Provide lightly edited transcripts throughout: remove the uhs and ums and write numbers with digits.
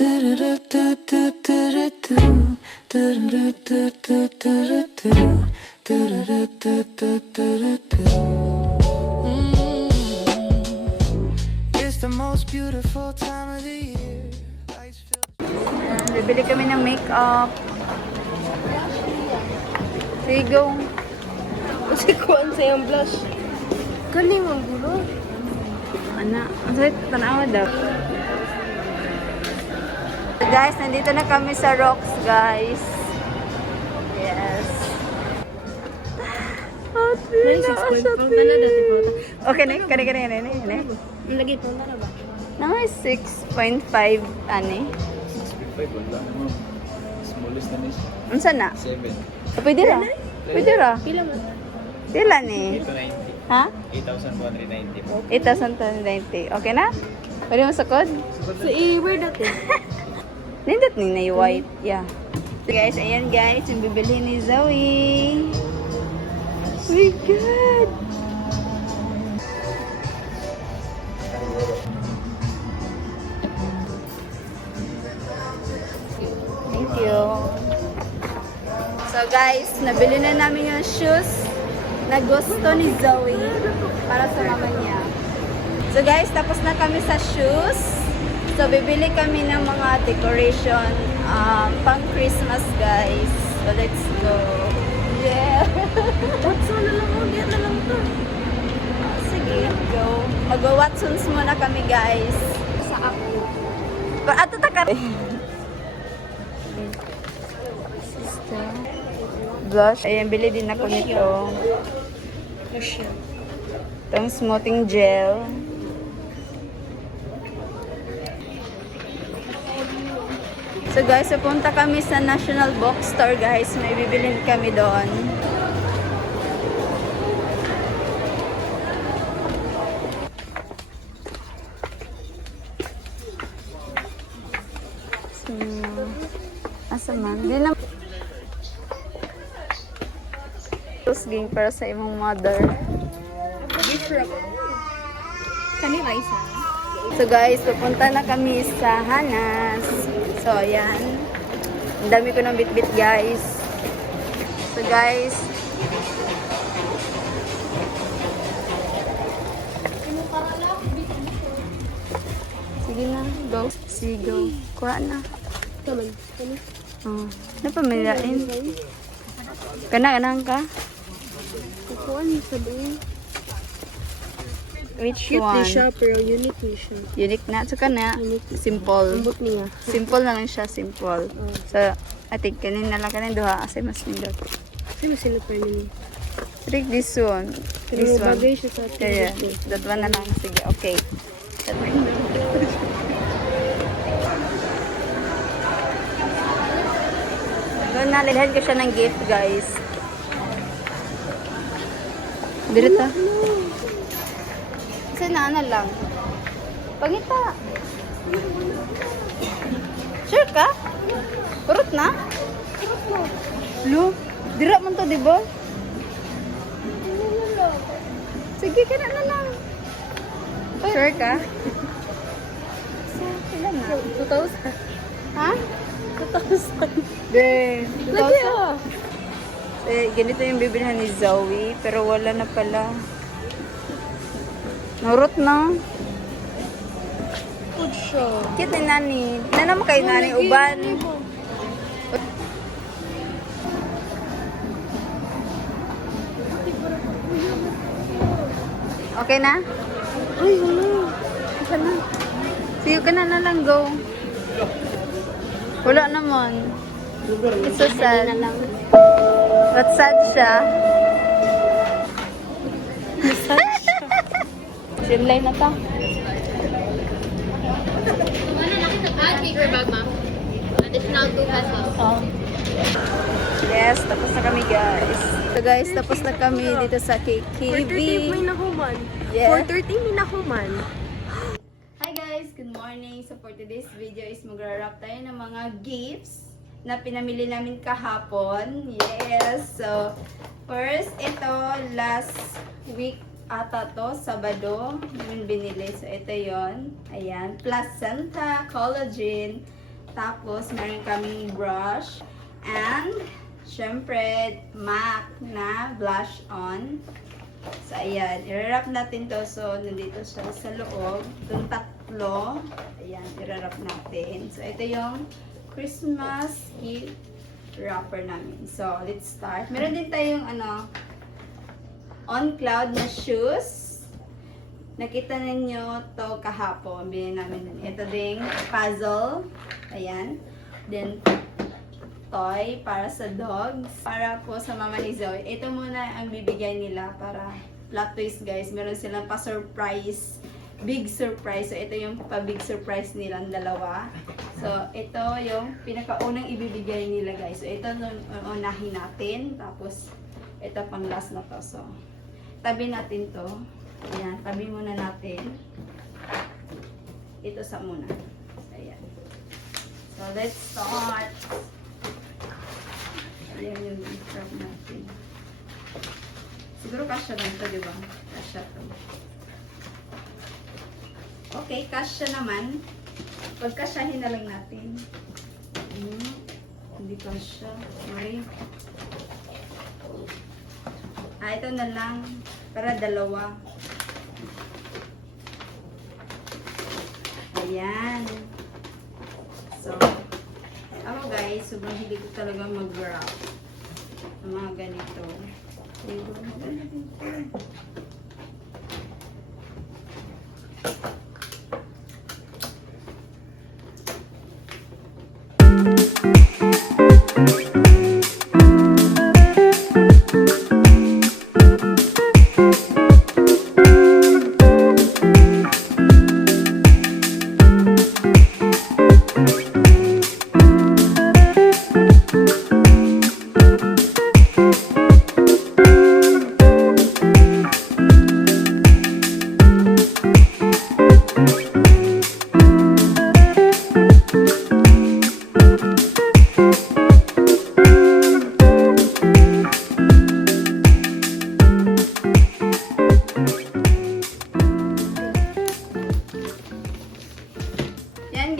It's the most beautiful time of the year. Bibili kami ng makeup. Sigong. Kasi kuwan sa yung blush. Kani mong gulo. Ana, ang sakit tanawa daw. Guys, nandito na kami sa Rocks, guys. Yes. Okay na, kani. Lagi po na ba? Nang 6.5 ani. 6.5 wala naman. Smallest na niya. Unsa na? 7. Pwede ra. Pwede ra. Pila mo? Pila ni? 890. Ha? 8,490 po. 8,290. Okay na? Pwede mo sakod? So, i-wear natin. Nindot ni na yung white. Yeah. So guys, ayan guys, yung bibili ni Zoe. Oh my God! Thank you. So guys, nabili na namin yung shoes na gusto ni Zoe para sa mama niya. So guys, tapos na kami sa shoes. So bibili kami ng mga decoration pang Christmas guys. So let's go. Yeah. Watson na lang. Diyan na lang to. Sige, go. Mag-Watsons muna kami guys. Sa ako. Ato ta ka. Blush. Ayan, bili din ako nito. Blush yan. Itong smoothing gel. So guys, pupunta kami sa National Bookstore guys. May bibilin kami doon. So, asa man? Di na game para sa imong mother. Gift wrap. Kani Raisa. So guys, pupunta na kami sa Hanas. So ayan. Ang dami ko ng bit-bit guys. So guys. Sige na, go. Sige, go. Kuha na. Kaman. Kani? Oh. Napamalain. Kanang ka? Kukuan sa doon. Which Cute one? ni siya, pero unique ni siya. Unique na. So kana, Unique. simple. Ambot niya. Simple na lang siya, simple. So, I think kanin na lang kanin duha kasi mas nindot. Kasi masinap pa niya. Take this one. Pero This one. bagay siya sa ating Yeah, birthday. that one na lang. Sige, okay. Doon nalilhan ko siya ng gift, guys. Dirita. Kasi na lang. Pangita. Sure ka? Kurot na? Lo, dira man to, di ba? Sige, kaya na lang. Sure ka? Ilan na? 2,000. Ha? 2,000. De, Lagi ah. ganito yung bibilhan ni Zoe, pero wala na pala. Narot na. Good siya. Cute ni Nani. Naman kayo Nani, uban. Okay na? Ay, wala. Okay na. Sige ka na lang, go. Wala naman. It's so sad. Na lang. But sad siya. Simlay na ta. Bigger bag, ma'am. Additional 2 pesos. Oh. Yes, tapos na kami guys. So guys, tapos na kami dito sa 4:30 KKB. may nahuman. Yeah. 4:30 may nahuman. Hi guys, good morning. So for today's video is mag-wrap tayo ng mga gifts na pinamili namin kahapon. Yes. So first, ito last week ata to, Sabado, yung binili. So ito yon. Ayan, placenta, collagen, Tapos, meron kaming brush. And, syempre, MAC na blush on. So, ayan. I-wrap natin to. So, nandito siya sa loob. Itong tatlo. Ayan, i-wrap natin. So, ito yung Christmas gift wrapper namin. So, let's start. Meron din tayong, on cloud na shoes. Nakita ninyo to kahapon. Binili namin din. Ito ding puzzle. Ayan. Then, toy para sa dogs. Para po sa mama ni Zoe. Ito muna ang bibigay nila para plot twist guys. Meron silang pa-surprise. Big surprise. So, ito yung pa-big surprise nilang dalawa. So, ito yung pinakaunang ibibigay nila guys. So, ito yung unahin natin. Tapos, ito pang last na to. So, tabi natin to. Ayan. Tabi muna natin. Ito sa muna. Ayan. So, let's start. Ayan yung wrap natin. Siguro kasya lang ito, di ba? Kasya to. Okay, kasya naman. Pagkasyahin na lang natin. Hindi kasya. Sorry. Ito na lang. Para dalawa. Ayan. So, ako guys, sobrang hindi ko talaga mag-wrap ng mga ganito.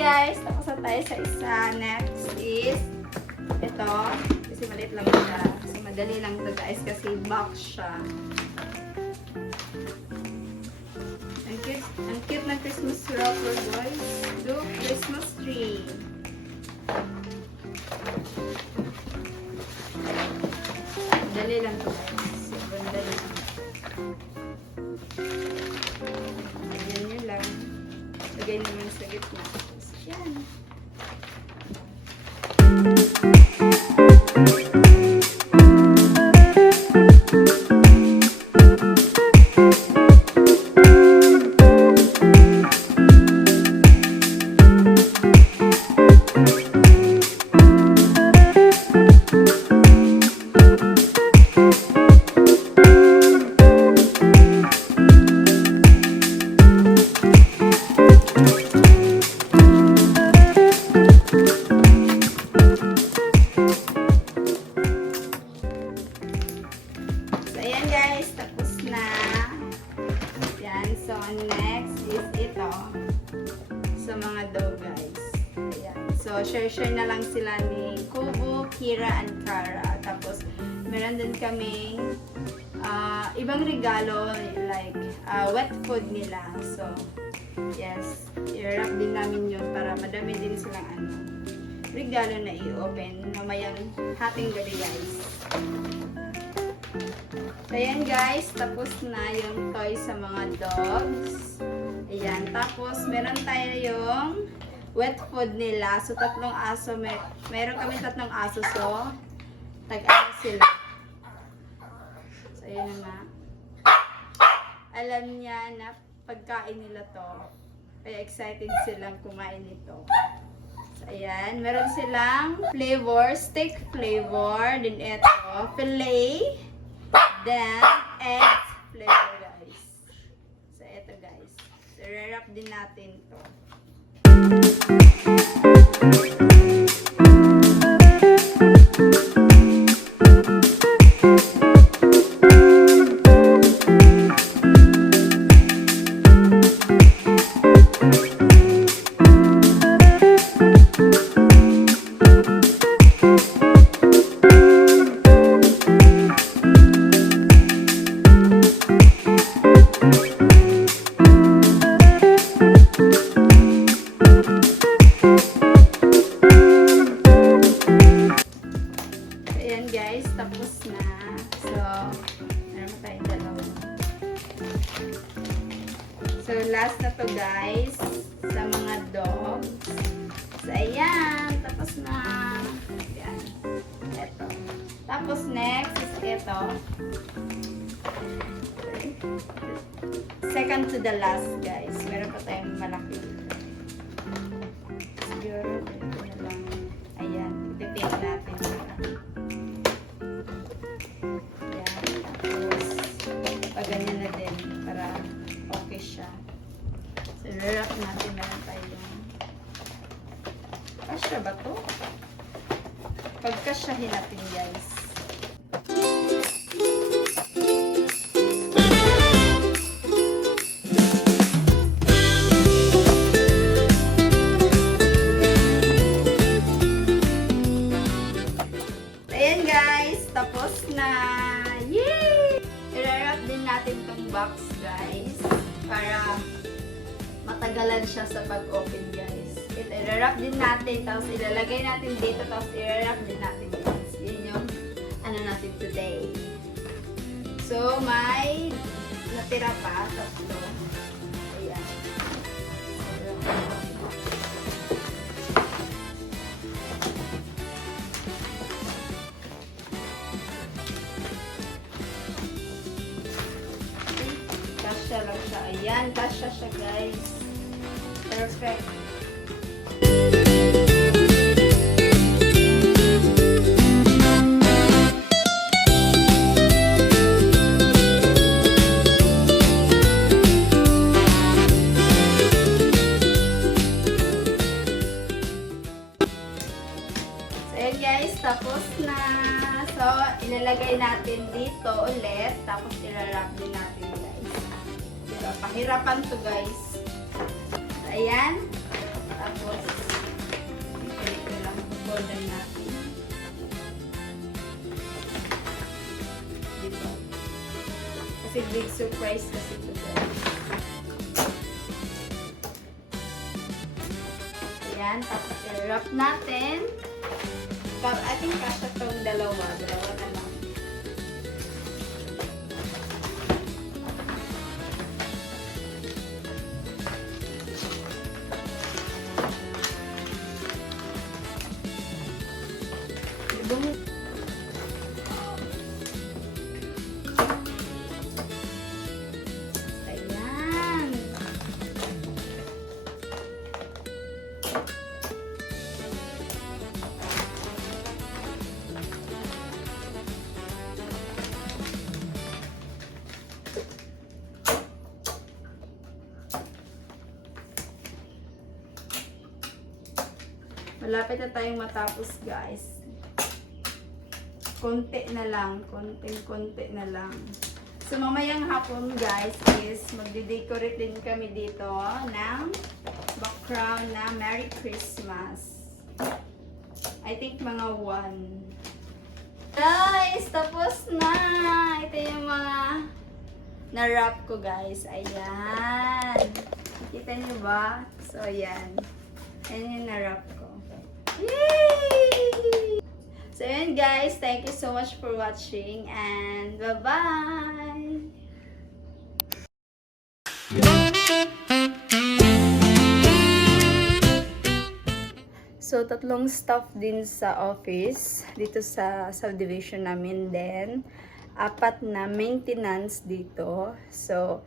Guys, tapos na tayo sa isa. Next is ito. Kasi maliit lang siya. Kasi madali lang ito guys. Kasi box siya. Ang cute na Christmas wrapper guys. Look, Christmas tree. Dali lang ito guys. Sobrang dali lang. Ayan yun lang. Lagay naman sa gitna. Yan. Sa mga dog guys. Ayan. So, share na lang sila ni Kubo, Kira, and Kara. Tapos, meron din kaming ibang regalo like wet food nila. So, yes. I-wrap din namin yun para madami din silang regalo na i-open mamayang hating gabi guys. So, ayan guys. Tapos na yung toy sa mga dogs. Ayan. Tapos, meron tayo yung wet food nila. So, tatlong aso. Meron kami tatlong aso. So, tag-ano sila. So, ayan na nga. Alam niya na pagkain nila to. Kaya excited silang kumain nito. So, ayan. Meron silang flavor. Steak flavor. Then, ito. Filet. Then, egg flavor guys. So, ito guys. So, i-wrap din natin to. to guys sa mga dog. So, ayan. Tapos na. Ayan. Ito. Tapos next is ito. Second to the last guys. Meron pa tayong malaki. Siguro ito na lang. Ayan. Titake natin siya. Ayan. Tapos paganyan na din para okay siya. So, i-wrap natin. Meron tayong kasya ba to? Pagkasyahin natin guys. Ayan guys, tapos na. Yay! I-wrap din natin tong box guys para matagalan siya sa pag-open guys. I-wrap din natin, tapos ilalagay natin dito, tapos i-wrap din natin guys. Yun yung ano natin today. So, may natira pa, tatlo. Ayan. Kasya lang siya. Ayan, kasya siya guys. Perfect. Ayan guys, tapos na. So, ilalagay natin dito ulit. Tapos, ilalap din natin guys. Diba? Pahirapan to guys. Ayan. Tapos, ito lang. Golden natin. Dito. Kasi big surprise kasi ito guys. Ayan. Tapos, i-wrap natin. I think kasha itong dalawa. Dalawa na lang. Ayan. Malapit na tayong matapos guys. Konti na lang. Konti na lang. So mamayang hapon guys is magde-decorate din kami dito ng background na Merry Christmas. I think mga 1. Guys, tapos na! Ito yung mga na-wrap ko guys. Ayan. Kita niyo ba? So ayan. Ayan yung na-wrap ko. Yay! So yun guys, thank you so much for watching and bye-bye! So tatlong staff din sa office dito sa subdivision namin, then 4 na maintenance dito. So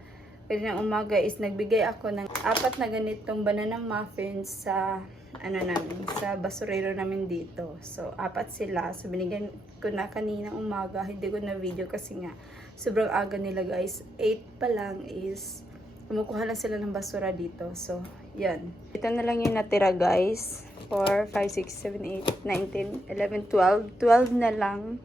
kanina umaga is nagbigay ako ng 4 na ganitong banana muffins sa namin, sa basurero namin dito. So 4 sila. So binigyan ko na kanina umaga. Hindi ko na video kasi nga sobrang aga nila guys. 8 pa lang is kumukuha lang sila ng basura dito. So yan. Ito na lang yung natira guys. 4, 5, 6, 7, 8, 9, 10, 11, 12. 12 na lang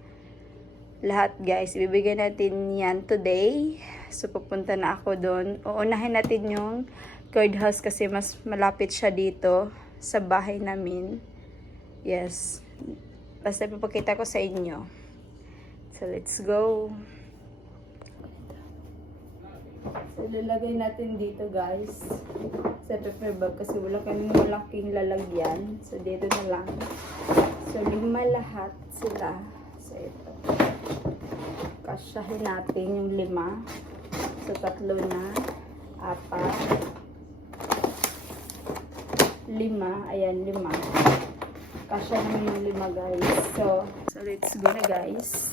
lahat guys. Ibibigay natin yan today. So pupunta na ako doon. Uunahin natin yung guard house kasi mas malapit siya dito sa bahay namin. Yes. Basta ipapakita ko sa inyo. So let's go. So lalagay natin dito guys sa paper bag kasi wala kaming malaking lalagyan. So dito na lang. So 5 lahat sila. So ito. Kasyahin natin yung 5. So 3 na. 4. 5. Ayan, 5. Kasya naman yung 5 guys. So let's go na guys.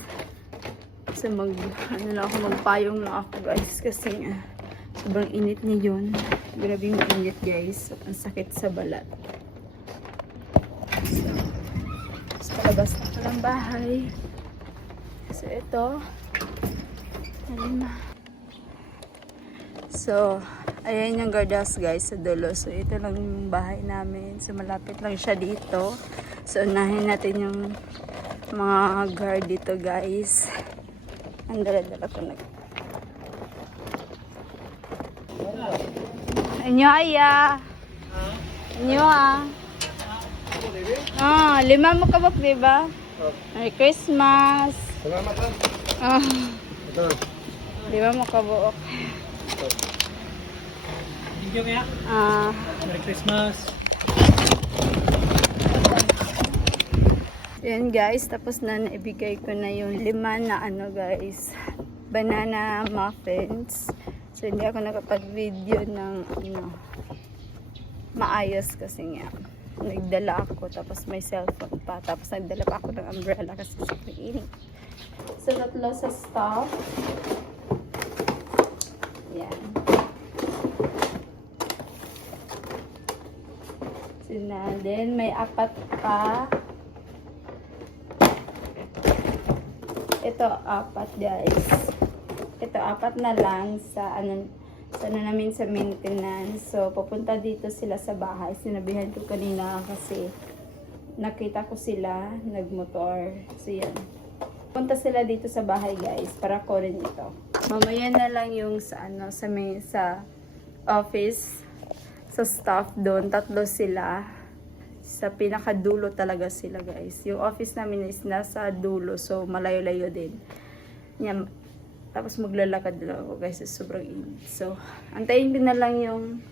So ano lang ako, magpayong lang ako guys. Kasi nga, sobrang init ngayon. Grabe yung init guys. So, ang sakit sa balat. So palabas na ako ng bahay. So ito. 5. So, ayan yung guardhouse guys sa dulo. So, ito lang yung bahay namin. So, malapit lang siya dito. So, unahin natin yung mga guard dito guys. Ang dala-dala ko nag... Inyo aya. Inyo ah. 5 mo kabok, diba? Merry Christmas. Salamat ha. Ah, Ito. 5 mo kabok. Thank you kaya. Merry Christmas. Yan guys, tapos na naibigay ko na yung 5 na ano guys, banana muffins. So hindi ako nakapag-video ng ano, maayos kasi nga nagdala ako tapos may cellphone pa, tapos nagdala pa ako ng umbrella kasi sa init. So 3 sa stuff. Yan. Then may 4 pa. Ito 4 guys. Ito 4 na lang sa ano namin sa maintenance. So pupunta dito sila sa bahay. Sinabihan ko kanina kasi nakita ko sila nagmotor. So yan. Punta sila dito sa bahay guys para ko rin ito. Mamaya na lang yung sa ano sa office sa staff doon. 3 sila. Sa pinakadulo talaga sila guys. Yung office namin is nasa dulo. So malayo-layo din. Yan. Tapos maglalakad lang ako guys. Sobrang init. So antayin ko na lang yung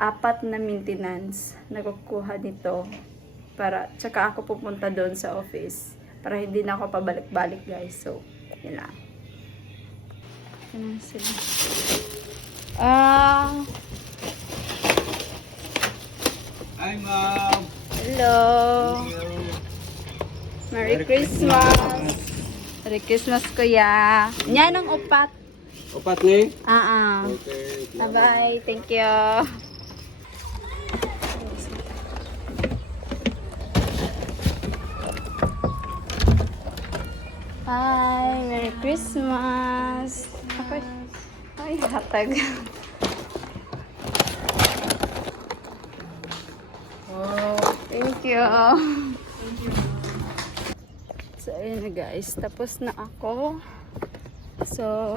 4 na maintenance na kukuha nito. Para tsaka ako pupunta doon sa office. Para hindi na ako pabalik-balik guys. So yun lang. Yan sila. Hi ma'am. Hello. Merry Christmas. Merry Christmas kuya. Yan ang upat. Opat ni? Okay. Bye-bye. Thank you. Hi. Merry Christmas. Ay, hatag. Thank you. So, ayun na guys. Tapos na ako. So,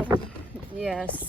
yes.